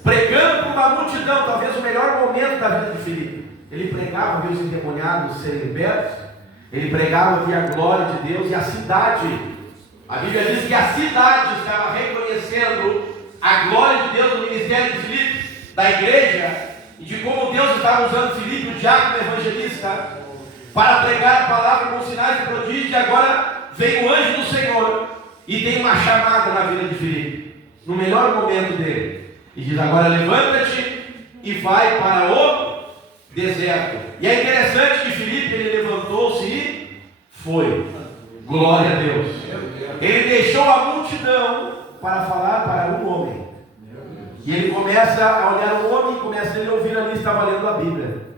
pregando para uma multidão. Talvez o melhor momento da vida de Filipe. Ele pregava, viu os endemoniados serem libertos, ele pregava, via a glória de Deus. E a cidade, a Bíblia diz que a cidade estava reconhecendo a glória de Deus no ministério de Filipe, da igreja, e de como Deus estava usando Filipe, o diácono evangelista, para pregar a palavra com sinais e prodígios. E agora vem o anjo do Senhor e tem uma chamada na vida de Filipe, no melhor momento dele, e diz: agora levanta-te e vai para o deserto. E é interessante que Filipe, ele levantou-se e foi. Glória a Deus. Ele deixou a multidão para falar para um homem. E ele começa a olhar o homem e começa a ouvir ali, estava lendo a Bíblia.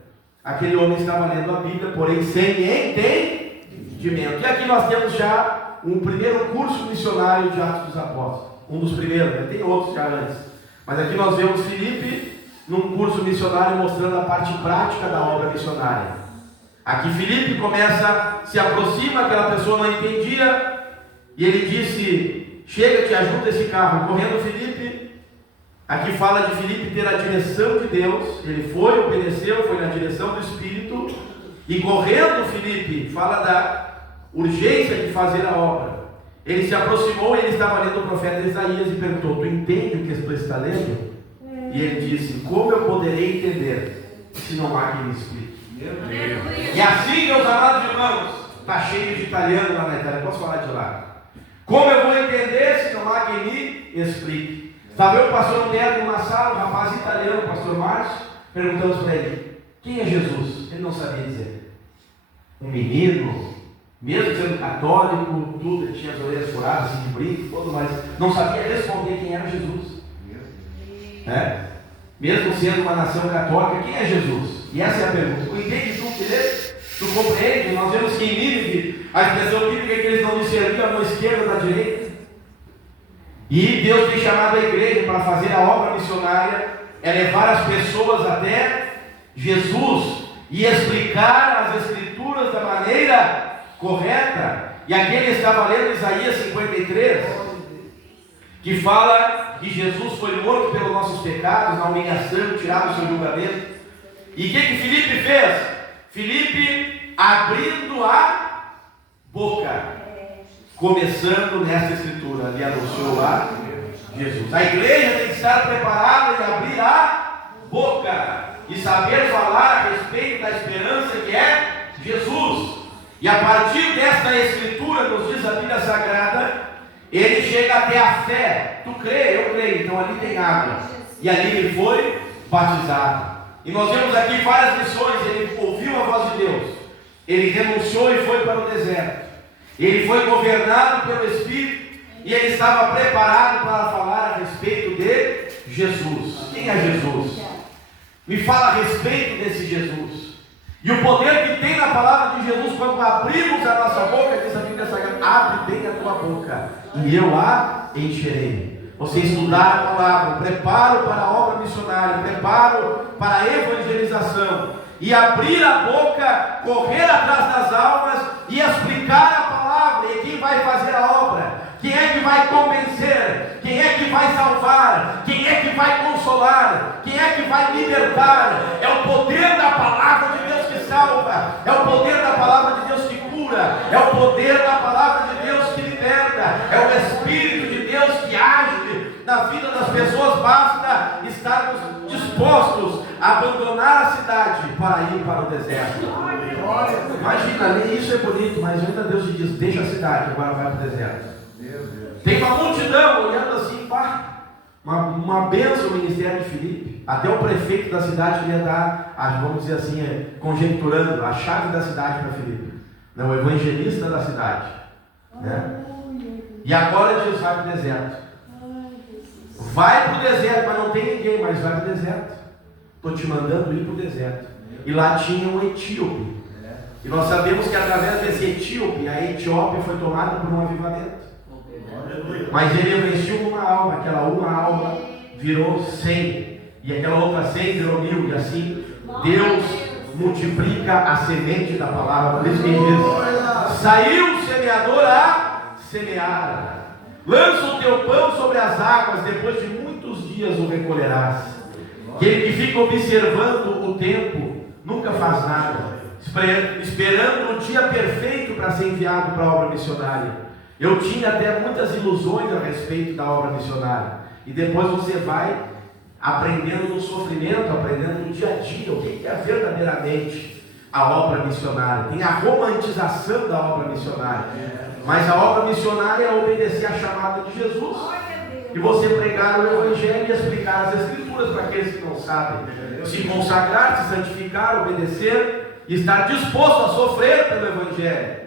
Aquele homem estava lendo a Bíblia, porém sem entendimento. E aqui nós temos já um primeiro curso missionário de Atos dos Apóstolos. Um dos primeiros, né? Tem outros já antes. Mas aqui nós vemos Filipe num curso missionário mostrando a parte prática da obra missionária. Aqui Filipe se aproxima, aquela pessoa não entendia, e ele disse: chega, te ajuda esse carro. Correndo Filipe, aqui fala de Filipe ter a direção de Deus. Ele foi, obedeceu, foi na direção do Espírito. E correndo Filipe, fala da urgência de fazer a obra. Ele se aproximou e ele estava lendo o profeta Isaías e perguntou: tu entende o que tu está lendo? E ele disse: como eu poderei entender se não há quem me explique? E assim, meus amados irmãos, está cheio de italiano lá na Itália, posso falar de lá. Como eu vou entender se não há quem me explique? Estava eu, o pastor Pedro, numa sala, um rapaz italiano, o pastor Márcio, perguntamos para ele: quem é Jesus? Ele não sabia dizer. Um menino, mesmo sendo católico, tudo, ele tinha as orelhas furadas, assim, de brinco, tudo, mas não sabia responder quem era Jesus. Mesmo sendo uma nação católica, quem é Jesus? E essa é a pergunta. Tu entende tu, beleza? Tu compreende? Nós vemos que em Nínive, a expressão bíblica é que eles não discerniam a mão esquerda da direita. E Deus tem chamado a igreja para fazer a obra missionária, é levar as pessoas até Jesus e explicar as Escrituras da maneira correta. E aqui ele estava lendo Isaías 53, que fala que Jesus foi morto pelos nossos pecados, na humilhação, tirado o seu julgamento. E o que Filipe fez? Filipe abrindo a boca, começando nessa escritura, ele anunciou a Jesus. A igreja tem que estar preparada e abrir a boca e saber falar a respeito da esperança que é Jesus. E a partir desta escritura, nos diz a Bíblia Sagrada, ele chega até a fé. Tu crê? Eu creio. Então ali tem água. E ali ele foi batizado. E nós vemos aqui várias lições. Ele ouviu a voz de Deus, ele renunciou e foi para o deserto. Ele foi governado pelo Espírito e ele estava preparado para falar a respeito de Jesus. Quem é Jesus? Me fala a respeito desse Jesus. E o poder que tem na palavra de Jesus, quando abrimos a nossa boca, diz a Bíblia Sagrada: abre bem a tua boca e eu a encherei. Você estudar a palavra, preparo para a obra missionária, preparo para a evangelização, e abrir a boca, correr atrás das almas e explicar a palavra. E quem vai fazer a obra? Quem é que vai vai salvar? Quem é que vai consolar? Quem é que vai libertar? É o poder da palavra de Deus que salva, é o poder da palavra de Deus que cura, é o poder da palavra de Deus que liberta, é o Espírito de Deus que age na vida das pessoas. Basta estarmos dispostos a abandonar a cidade para ir para o deserto. Imagina, nem isso é bonito, mas ainda Deus te diz: deixa a cidade, agora vai para o deserto. Tem uma multidão olhando assim, pá, uma bênção o ministério de Filipe. Até o prefeito da cidade queria dar, vamos dizer assim, conjecturando, a chave da cidade para Filipe, né? O evangelista da cidade, né? E agora Jesus vai para o deserto. Vai para o deserto, mas não tem ninguém, mas vai para o deserto. Estou te mandando ir para o deserto. E lá tinha um etíope. E nós sabemos que através desse etíope, a Etiópia foi tomada por um avivamento. Mas ele investiu uma alma, aquela uma alma virou 100, e aquela outra 100 virou 1000, e assim Deus multiplica a semente da palavra. Por isso que ele diz: saiu o semeador a semear. Lança o teu pão sobre as águas, depois de muitos dias o recolherás. Aquele que fica observando o tempo nunca faz nada, esperando o dia perfeito para ser enviado para a obra missionária. Eu tinha até muitas ilusões a respeito da obra missionária, e depois você vai aprendendo no sofrimento, aprendendo no dia a dia o que é verdadeiramente a obra missionária. Tem a romantização da obra missionária, mas a obra missionária é obedecer à chamada de Jesus, e você pregar o Evangelho e explicar as Escrituras para aqueles que não sabem, se consagrar, se santificar, obedecer e estar disposto a sofrer pelo Evangelho.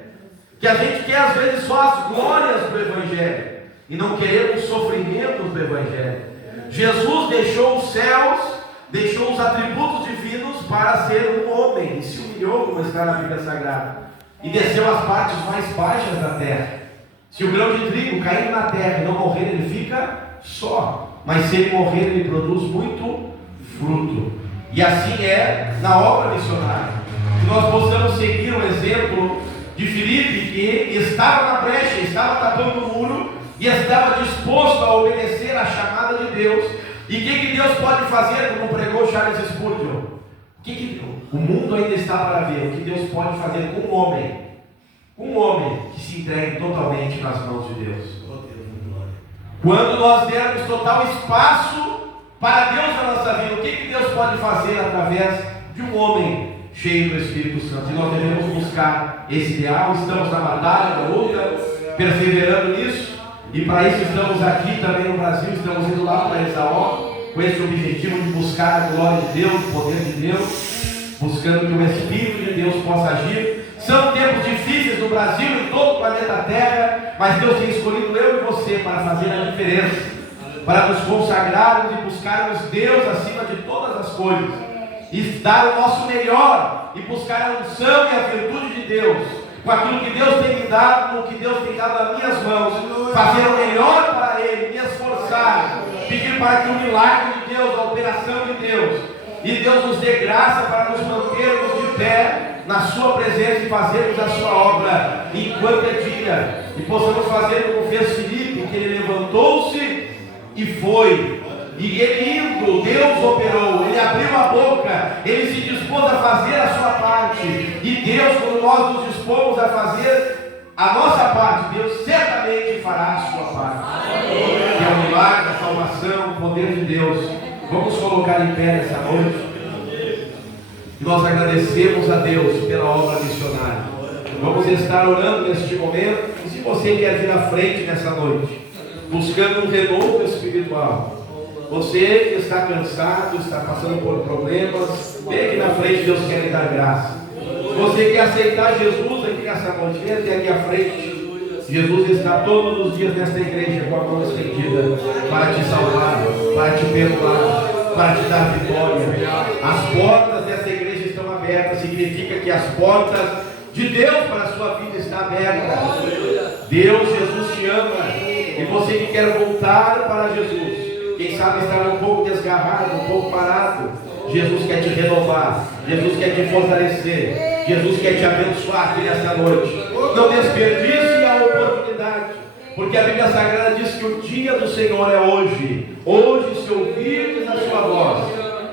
Que a gente quer às vezes só as glórias do Evangelho e não queremos os sofrimentos do Evangelho. Jesus deixou os céus, deixou os atributos divinos para ser um homem, e se humilhou, como está na Bíblia Sagrada, e desceu às partes mais baixas da terra. Se o grão de trigo cair na terra e não morrer, ele fica só, mas se ele morrer, ele produz muito fruto. E assim é na obra missionária. Que nós possamos seguir o exemplo de Filipe, que estava na brecha, estava tapando o muro e estava disposto a obedecer à chamada de Deus. E o que Deus pode fazer, como pregou Charles Spurgeon? O mundo ainda está para ver o que Deus pode fazer com um homem que se entregue totalmente nas mãos de Deus. Quando nós dermos total espaço para Deus na nossa vida, o que Deus pode fazer através de um homem cheio do Espírito Santo? E nós devemos buscar esse ideal. Estamos na batalha, na luta, perseverando nisso, e para isso estamos aqui também no Brasil. Estamos indo lá para Exaó, com esse objetivo de buscar a glória de Deus, o poder de Deus, buscando que o Espírito de Deus possa agir. São tempos difíceis no Brasil e em todo o planeta Terra, mas Deus tem escolhido eu e você para fazer a diferença, para nos consagrarmos e buscarmos Deus acima de todas as coisas, e dar o nosso melhor, e buscar a unção e a virtude de Deus, com aquilo que Deus tem me dado, com o que Deus tem dado nas minhas mãos, fazer o melhor para Ele, me esforçar, pedir para que o milagre de Deus, a operação de Deus, e Deus nos dê graça para nos mantermos de pé na sua presença e fazermos a sua obra enquanto é dia, e possamos fazer como fez Filipe, que ele levantou-se e foi, e ele indo, Deus operou, ele abriu a boca, ele se dispôs a fazer a sua parte, e Deus, quando nós nos dispomos a fazer a nossa parte, Deus certamente fará a sua parte, que é o milagre, a salvação, o poder de Deus. Vamos colocar em pé nessa noite. Nós agradecemos a Deus pela obra missionária. Vamos estar orando neste momento. E se você quer vir à frente nessa noite, buscando um renovo espiritual, você que está cansado, está passando por problemas, vem aqui na frente, Deus quer lhe dar graça. Você quer aceitar Jesus aqui nessa noite, vem até aqui à frente. Jesus está todos os dias nesta igreja com a mão estendida para te salvar, para te perdoar, para te dar vitória. As portas dessa igreja estão abertas, significa que as portas de Deus para a sua vida estão abertas. Deus, Jesus te ama, e você que quer voltar para Jesus, quem sabe estar um pouco desgarrado, um pouco parado, Jesus quer te renovar, Jesus quer te fortalecer, Jesus quer te abençoar aqui nessa noite. Não desperdice a oportunidade Porque a Bíblia Sagrada diz que o dia do Senhor é hoje. Hoje, se ouvirdes a sua voz,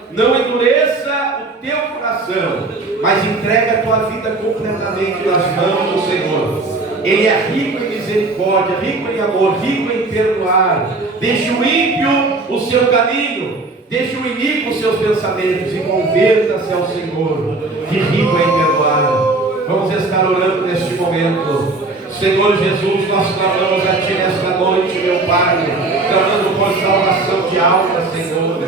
não endureça o teu coração, mas entrega a tua vida completamente nas mãos do Senhor. Ele é rico em misericórdia, rico em amor, rico em perdoar. Deixe o ímpio o seu caminho, deixe o iníquo os seus pensamentos e converta-se ao Senhor, que rico é em perdoar. Vamos estar orando neste momento. Senhor Jesus, nós clamamos a Ti nesta noite, meu Pai, clamando por salvação de almas, Senhor,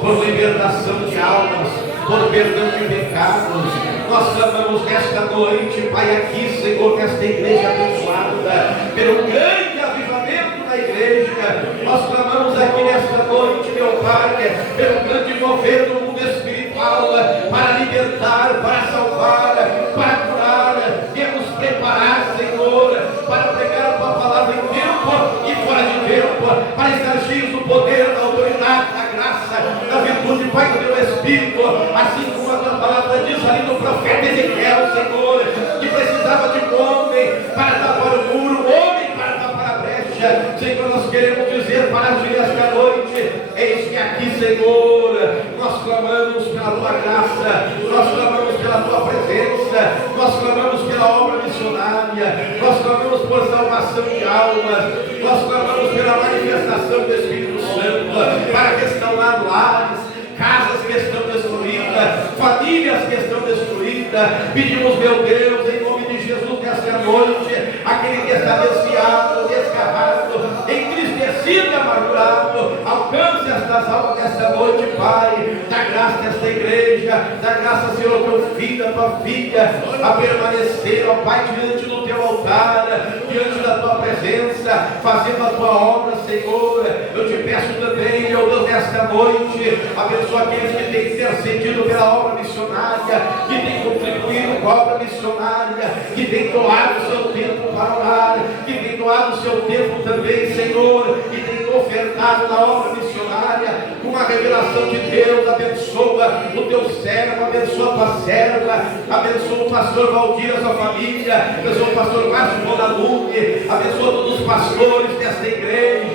por libertação de almas, por perdão de pecados. Nós clamamos nesta noite, Pai, aqui, Senhor, nesta igreja abençoada, pelo grande avivamento da igreja. Nós clamamos aqui nesta noite, meu Pai, pelo grande mover do mundo espiritual, para libertar, para salvar, para curar, e nos preparar, Senhor, para pregar a Tua palavra em tempo e fora de tempo, para estar cheios do poder, da autoridade, da graça, da virtude, Pai, do Teu Espírito, assim como a Tua palavra diz ali no profeta Ezequiel, Senhor, que precisava de um homem para tapar o muro, um homem para tapar a brecha. Senhor, nós queremos dizer para Ti esta noite, eis-me aqui, Senhor, nós clamamos pela Tua graça, nós clamamos pela Tua presença, nós clamamos pela obra missionária, nós clamamos por salvação de almas, nós clamamos pela manifestação do Espírito Santo, para que estão lá lares, casas que estão destruídas, famílias que estão destruídas. Pedimos, meu Deus, em nome de Jesus, nesta noite, aquele que está desviado, desgarrado, entristecido e amargurado, alcance estas almas nesta noite, Pai. Dá graça nesta igreja, dá graça, Senhor, ao Teu filho, à Tua filha, a permanecer, ó Pai, diante do Teu altar, diante da Tua presença, fazendo a Tua obra, Senhor. Eu te peço também, meu Deus, nesta noite, abençoa aqueles que têm intercedido pela obra missionária, que têm contribuído com a obra missionária, que têm doado o seu tempo para orar, que têm doado o seu tempo também, Senhor, e têm ofertado na obra missionária, com a revelação de Deus. Abençoa o Teu servo, abençoa a Tua serva, abençoa o pastor Valdir, a sua família, abençoa o pastor Márcio Bonaluque, abençoa todos os pastores desta igreja,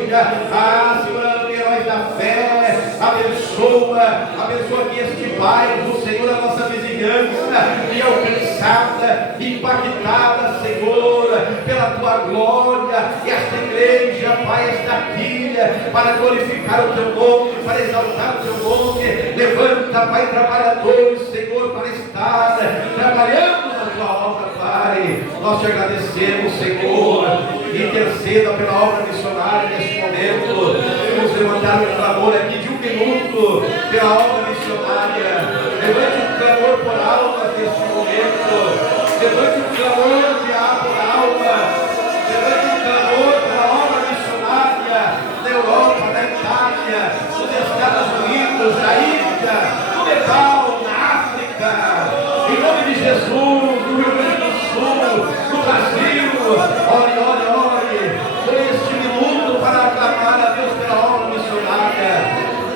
Senhor, heróis da fé, abençoa aqui este bairro, Senhor, a nossa vizinhança, e alcançada, impactada, Senhor, pela Tua glória. E esta igreja, Pai, está aqui para glorificar o Teu nome, para exaltar o Teu nome. Levanta, Pai, trabalhadores, Senhor, para estar trabalhando na Tua obra, Pai. Nós Te agradecemos, Senhor. Interceda pela obra missionária neste momento. Vamos levantar um clamor aqui de 1 minuto pela obra missionária. Levante um clamor por almas neste momento. Levante um clamor por almas. Levante um clamor pela obra missionária na Europa, na Itália, nos Estados Unidos, na Índia, no Nepal, na África. Em nome de Jesus, no Rio Grande do Sul, no Brasil. Ore por este minuto para aclamar a Deus pela obra missionária,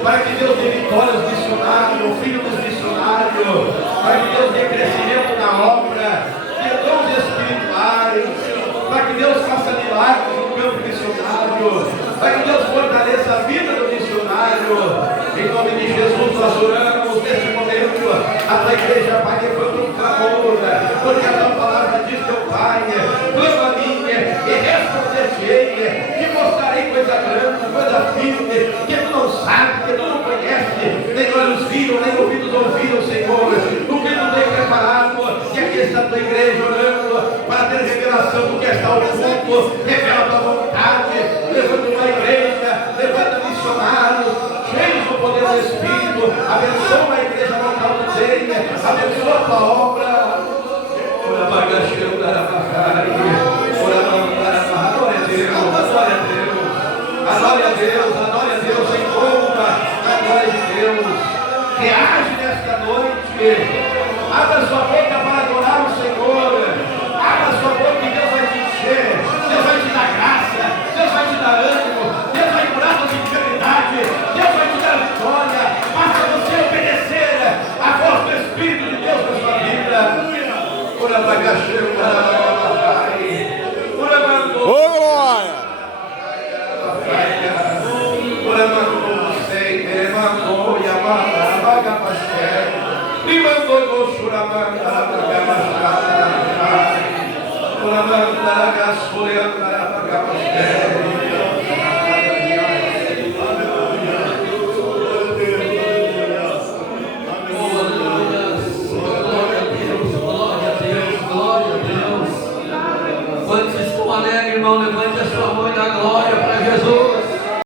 para que Deus dê vitória aos missionários, o filho dos missionários, para que Deus dê crescimento na obra, dê dons espirituais, para que Deus faça milagres no campo missionário, para que Deus fortaleça a vida do missionário. Em nome de Jesus nós oramos neste momento. A Tua igreja, Pai, levanta um clamor, porque a Tua palavra diz, Teu Pai, clama a mim e responder-te-ei, que mostrarei coisa grande, coisa firme, que Tu não sabes, que Tu não conheces, nem olhos viram, nem ouvidos ouviram, Senhor, o que Tu tem preparado. E aqui está a Tua igreja orando para ter revelação do que está oculto. Revela a Tua vontade, levanta uma igreja, levanta missionários cheios do poder do Espírito. Abençoa a igreja local do Deus, abençoa a Tua obra. Glória a Deus, glória a Deus, em honra a glória de Deus. Reage nesta noite, abra sua boca para adorar o Senhor, abra sua boca e Deus vai te encher, Deus vai te dar graça, Deus vai te dar ânimo, Deus vai curar a tua enfermidade, Deus vai te dar vitória. Basta você obedecer a voz do Espírito de Deus na sua vida. Ora, Ô, glória! Ora,